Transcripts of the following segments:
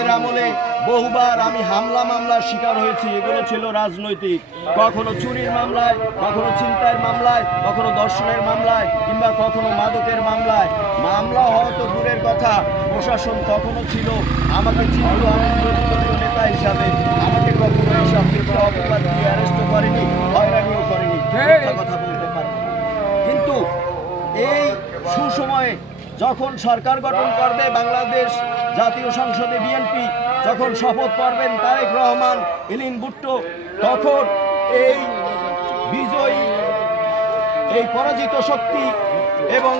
এর আমলে বহুবার আমি হামলা মামলার শিকার হয়েছি। এগুলো ছিল রাজনৈতিক, কখনো চুরির মামলায়, কখনো ছিনতাইয়ের মামলায়, কখনো ধর্ষণের মামলায়, কিংবা কখনো মাদকের মামলায়। মামলা হওয়া তো দূরের কথা, প্রশাসন তখনও ছিল, আমাকে চিনল আমি প্রতিপক্ষের নেতা হিসাবে। আমাকে কখনো এইসব মিথ্যা অপবাদ দিয়ে অ্যারেস্টও করেনি, হয়রানিও করেনি, মিথ্যা কথা বলতে পারবো না। কিন্তু এই সুসময়ে যখন সরকার গঠন করবে বাংলাদেশ জাতীয় সংসদে বিএনপি, যখন শপথ করবেন তারেক রহমান, এলিন ভুট্টো, তখন এই বিজয়ী, এই পরাজিত শক্তি এবং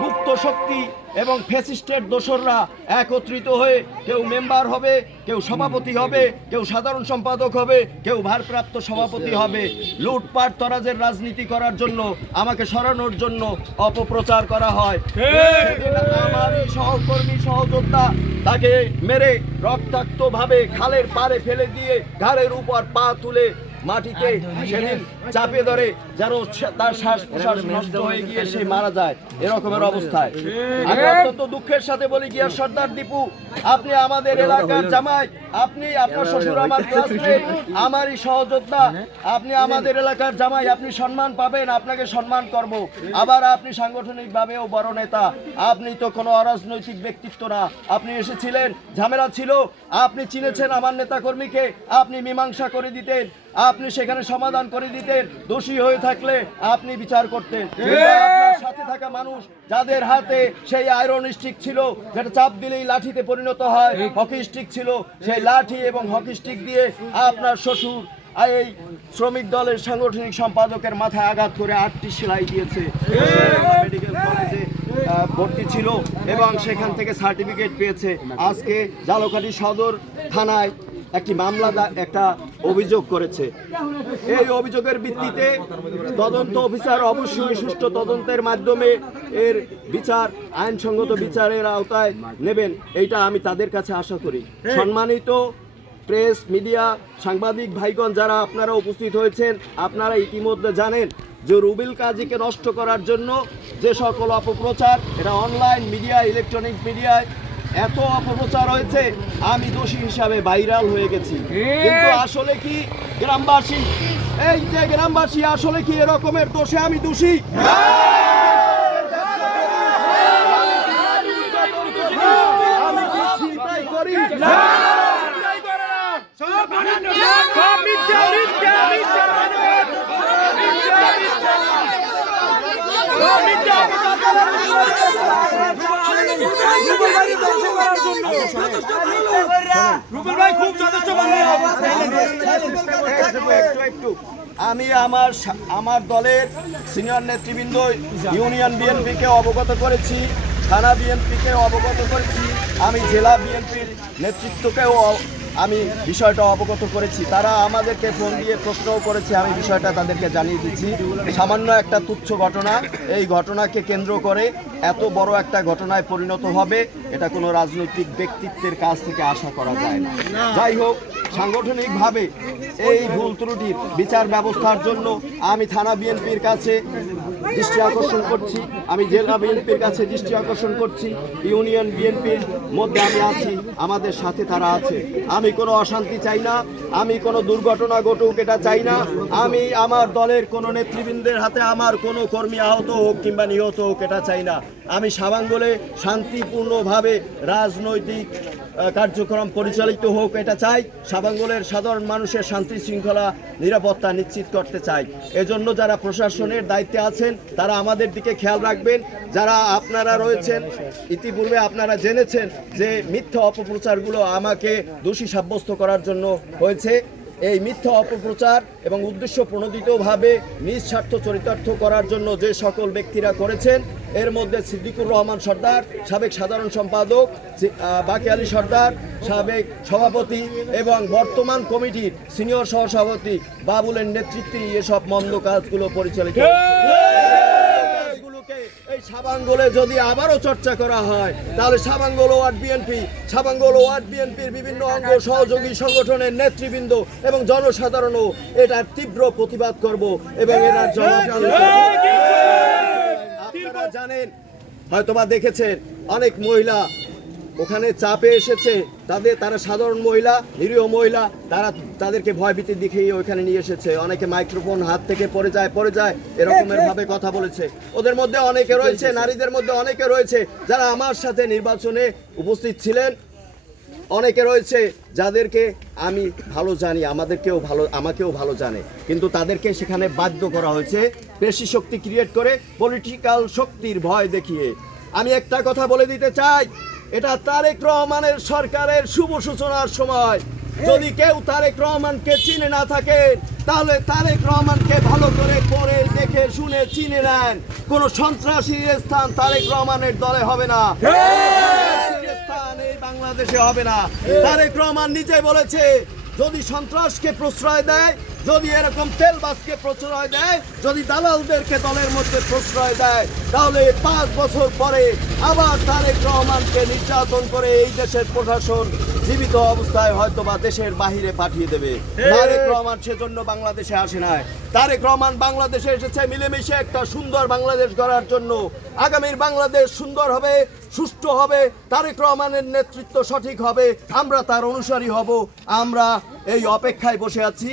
গুপ্ত শক্তি এবং ফ্যাসিস্টের দোসররা একত্রিত হয়ে কেউ মেম্বার হবে, কেউ সভাপতি হবে, কেউ সাধারণ সম্পাদক হবে, কেউ ভারপ্রাপ্ত সভাপতি হবে। লুটপাট তরাজের রাজনীতি করার জন্য, আমাকে সরানোর জন্য অপপ্রচার করা হয়। আমারই সহকর্মী সহযোদ্ধা তাকে মেরে রক্তাক্তভাবে খালের পাড়ে ফেলে দিয়ে ঘাড়ের উপর পা তুলে মাটিতে সেদিন চাপে ধরে যেন তার শ্বাস প্রশ্বাস নষ্ট হয়ে গিয়ে সে মারা যায়, এরকমের অবস্থায়। আমি অত্যন্ত দুঃখের সাথে বলি, গিয়াস সর্দার দীপু, আপনি আমাদের এলাকার জামাই, আপনি, আপনার শ্বশুর আমার ক্লাসমেট, আমারই সহযোদ্ধা, আপনি আমাদের এলাকার জামাই, আপনি সম্মান পাবেন, আপনাকে সম্মান করব। আবার আপনি সাংগঠনিকভাবেও বড় নেতা, আপনি তো কোনো অরাজনৈতিক ব্যক্তিত্ব না। আপনি এসেছিলেন, ঝামেলা ছিল, আপনি চিনেছেন আমার নেতাকর্মীকে, আপনি মীমাংসা করে দিতেন, আপনি সেখানে সমাধান করে দিতেন, দোষী হয়ে থাকলে আপনি বিচার করতেন। আপনার সাথে থাকা মানুষ যাদের হাতে সেই আয়রন স্টিক ছিল, যেটা চাপ দিলেই লাঠিতে পরিণত হয়, হকি স্টিক ছিল, সেই লাঠি এবং হকি স্টিক দিয়ে আপনার শ্বশুর এই শ্রমিক দলের সাংগঠনিক সম্পাদকের মাথায় আঘাত করে 8টি সেলাই দিয়েছে। মেডিকেল কলেজে ভর্তি ছিল এবং সেখান থেকে সার্টিফিকেট পেয়েছে। আজকে ঝালকাঠি সদর থানায় একটি মামলা, একটা অভিযোগ করেছে। এই অভিযোগের ভিত্তিতে তদন্ত অফিসার অবশ্যই সুষ্ঠু তদন্তের মাধ্যমে এর বিচার, আইনসঙ্গত বিচারের আওতায় নেবেন, এইটা আমি তাদের কাছে আশা করি। সম্মানিত প্রেস, মিডিয়া, সাংবাদিক ভাইগণ যারা আপনারা উপস্থিত হয়েছেন, আপনারা ইতিমধ্যে জানেন যে রুবেল কাজীকে নষ্ট করার জন্য যে সকল অপপ্রচার, এটা অনলাইন মিডিয়া, ইলেকট্রনিক মিডিয়ায় এত অপপ্রচার হয়েছে, আমি দোষী হিসাবে ভাইরাল হয়ে গেছি। কিন্তু আসলে কি গ্রামবাসী, এই যে গ্রামবাসী, আসলে কি এরকমের দোষে আমি দোষী? আমি কি চিন্তাই করি? আমি আমার দলের সিনিয়র নেতৃবৃন্দ ইউনিয়ন বিএনপিকে অবগত করেছি, থানা বিএনপিকে অবগত করেছি, আমি জেলা বিএনপির নেতৃত্বকেও আমি বিষয়টা অবগত করেছি। তারা আমাদেরকে ফোন দিয়ে প্রশ্নও করেছে, আমি বিষয়টা তাদেরকে জানিয়ে দিচ্ছি। সামান্য একটা তুচ্ছ ঘটনা, এই ঘটনাকে কেন্দ্র করে এত বড় একটা ঘটনায় পরিণত হবে, এটা কোনো রাজনৈতিক ব্যক্তিত্বের কাছ থেকে আশা করা যায় না। যাই হোক, সাংগঠনিকভাবে এই ভুল ত্রুটির বিচার ব্যবস্থার জন্য আমি থানা বিএনপির কাছে দৃষ্টি আকর্ষণ করছি, আমি জেলা বিএনপির কাছে দৃষ্টি আকর্ষণ করছি। ইউনিয়ন বিএনপির মধ্যে আমি আছি, আমাদের সাথে তারা আছে। আমি কোনো অশান্তি চাই না, আমি কোনো দুর্ঘটনা ঘটুক এটা চাই না, আমি আমার দলের কোনো নেতৃবৃন্দের হাতে আমার কোনো কর্মী আহত হোক কিংবা নিহত হোক এটা চাই না। আমি সাবাঙ্গলে শান্তিপূর্ণভাবে রাজনৈতিক কার্যক্রম পরিচালিত হোক এটা চাই। সাবাঙ্গলের সাধারণ মানুষের শান্তি শৃঙ্খলা নিরাপত্তা নিশ্চিত করতে চাই। এজন্য যারা প্রশাসনের দায়িত্বে আছেন তারা আমাদের দিকে খেয়াল রাখবেন। যারা আপনারা রয়েছেন, ইতিপূর্বে আপনারা জেনেছেন যে মিথ্যা অপপ্রচারগুলো আমাকে দোষী সাব্যস্ত করার জন্য হয়েছে। এই মিথ্যা অপপ্রচার এবং উদ্দেশ্য প্রণোদিতভাবে নিজ স্বার্থ চরিতার্থ করার জন্য যে সকল ব্যক্তিরা করেছেন, এর মধ্যে সিদ্দিকুর রহমান সর্দার, সাবেক সাধারণ সম্পাদক, বাকি আলী সর্দার, সাবেক সভাপতি এবং বর্তমান কমিটির সিনিয়র সহসভাপতি বাবুলের নেতৃত্বে এসব মন্দ কাজগুলো পরিচালিত হচ্ছে। এই সাবাঙ্গলে যদি আবারও চর্চা করা হয়, তাহলে সাবাঙ্গল ওয়ার্ড বিএনপি, সাবাঙ্গল ওয়ার্ড বিএনপির বিভিন্ন অঙ্গ সহযোগী সংগঠনের নেতৃবৃন্দ এবং জনসাধারণও এটার তীব্র প্রতিবাদ করব এবং এটার জবাব। আপনারা জানেন, হয়তোবা দেখেছেন, অনেক মহিলা ওখানে চাপে এসেছে, তারা সাধারণ মহিলা, নিরীহ মহিলা, তাদেরকে ভয়ভীতি দেখিয়ে ওইখানে নিয়ে এসেছে। অনেকে মাইক্রোফোন হাত থেকে পড়ে যায় এরকমের ভাবে কথা বলেছে। ওদের মধ্যে অনেকে রয়েছে, নারীদের মধ্যে অনেকে রয়েছে যারা আমার সাথে নির্বাচনে উপস্থিত ছিলেন। অনেকে রয়েছে যাদেরকে আমি ভালো জানি, আমাকেও ভালো জানে, কিন্তু তাদেরকে সেখানে বাধ্য করা হয়েছে পেশি শক্তি ক্রিয়েট করে, পলিটিক্যাল শক্তির ভয় দেখিয়ে। আমি একটা কথা বলে দিতে চাই, এটা তারেক রহমানের সরকারের শুভ সূচনার সময়। যদি কেউ তারেক রহমানকে চিনে না থাকে, তাহলে তারেক রহমানকে ভালো করে পড়ে দেখে শুনে চিনে নেন। কোন সন্ত্রাসীর স্থান তারেক রহমানের দলে হবে না, স্থান এই বাংলাদেশে হবে না। তারেক রহমান নিজে বলেছে, যদি সন্ত্রাসকে প্রশ্রয় দেয়, যদি এরকম তেলবাজকে প্রশ্রয় দেয়, যদি দালালদেরকে দলের মধ্যে প্রশ্রয় দেয়, তাহলে 5 বছর পরে আবার তারেক রহমানকে নির্যাতন করে এই দেশের প্রশাসন জীবিত অবস্থায় হয়তোবা দেশের বাহিরে পাঠিয়ে দেবে। তারেক রহমান সেজন্য বাংলাদেশে আসে নাই। তারেক রহমান বাংলাদেশে এসেছে মিলেমিশে একটা সুন্দর বাংলাদেশ গড়ার জন্য। আগামীর বাংলাদেশ সুন্দর হবে, সুষ্ঠু হবে, তারেক রহমানের নেতৃত্ব সঠিক হবে, আমরা তার অনুসারী হব। আমরা এই অপেক্ষায় বসে আছি।